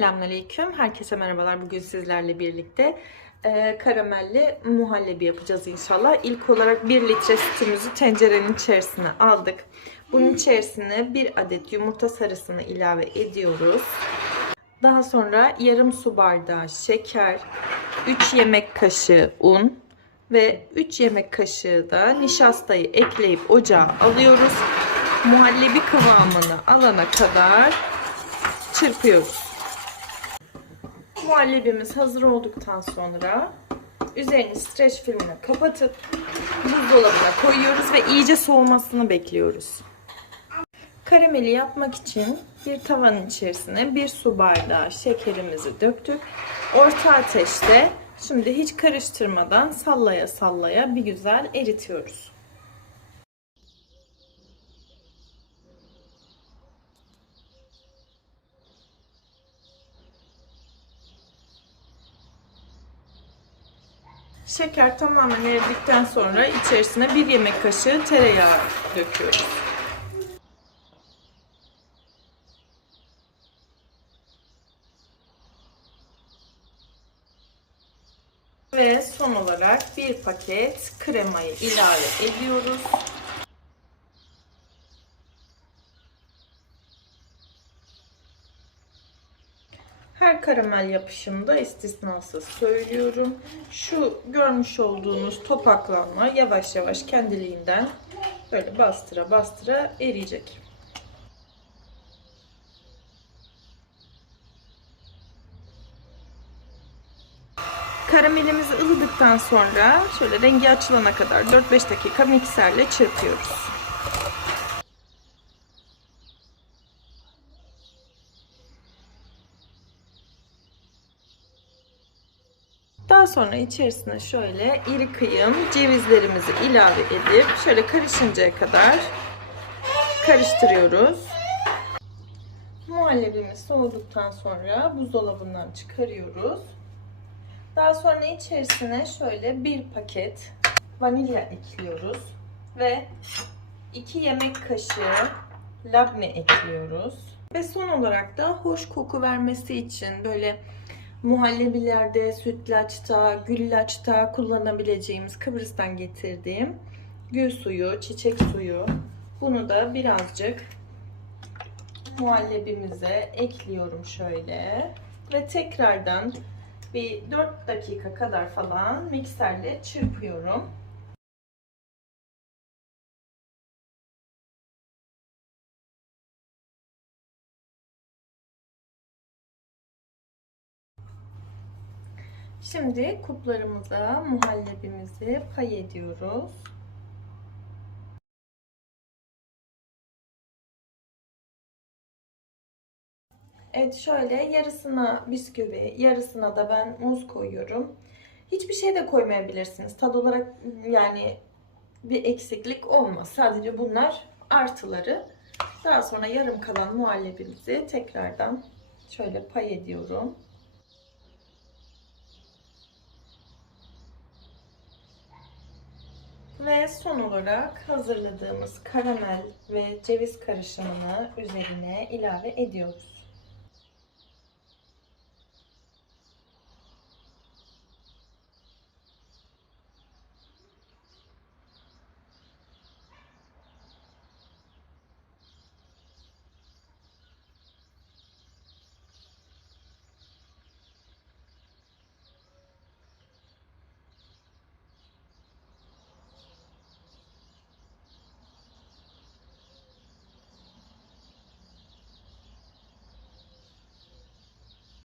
Selamünaleyküm. Herkese merhabalar. Bugün sizlerle birlikte e, karamelli muhallebi yapacağız inşallah. İlk olarak 1 litre sütümüzü tencerenin içerisine aldık. Bunun içerisine 1 adet yumurta sarısını ilave ediyoruz. Daha sonra yarım su bardağı şeker, 3 yemek kaşığı un ve 3 yemek kaşığı da nişastayı ekleyip ocağa alıyoruz. Muhallebi kıvamını alana kadar çırpıyoruz. Muhallebimiz hazır olduktan sonra üzerini streç filmle kapatıp buzdolabına koyuyoruz ve iyice soğumasını bekliyoruz. Karameli yapmak için bir tavanın içerisine bir su bardağı şekerimizi döktük. Orta ateşte şimdi hiç karıştırmadan sallaya sallaya bir güzel eritiyoruz. Şeker tamamen eridikten sonra içerisine bir yemek kaşığı tereyağı döküyoruz. Ve son olarak bir paket kremayı ilave ediyoruz. Her karamel yapışımda istisnasız söylüyorum. Şu görmüş olduğunuz topaklanma yavaş yavaş kendiliğinden böyle bastıra bastıra eriyecek. Karamelimizi ılıdıktan sonra şöyle rengi açılana kadar 4-5 dakika mikserle çırpıyoruz. Daha sonra içerisine şöyle iri kıyım cevizlerimizi ilave edip şöyle karışıncaya kadar karıştırıyoruz. Muhallebimiz soğuduktan sonra buzdolabından çıkarıyoruz. Daha sonra içerisine şöyle bir paket vanilya ekliyoruz ve 2 yemek kaşığı labne ekliyoruz. Ve son olarak da hoş koku vermesi için böyle muhallebilerde, sütlaçta, güllaçta kullanabileceğimiz Kıbrıs'tan getirdiğim gül suyu, çiçek suyu. Bunu da birazcık muhallebimize ekliyorum şöyle. Ve tekrardan bir 4 dakika kadar falan mikserle çırpıyorum. Şimdi kuplarımıza muhallebimizi pay ediyoruz. Evet şöyle yarısına bisküvi, yarısına da ben muz koyuyorum. Hiçbir şey de koymayabilirsiniz. Tad olarak yani bir eksiklik olmaz. Sadece bunlar artıları. Daha sonra yarım kalan muhallebimizi tekrardan şöyle pay ediyorum. Ve son olarak hazırladığımız karamel ve ceviz karışımını üzerine ilave ediyoruz.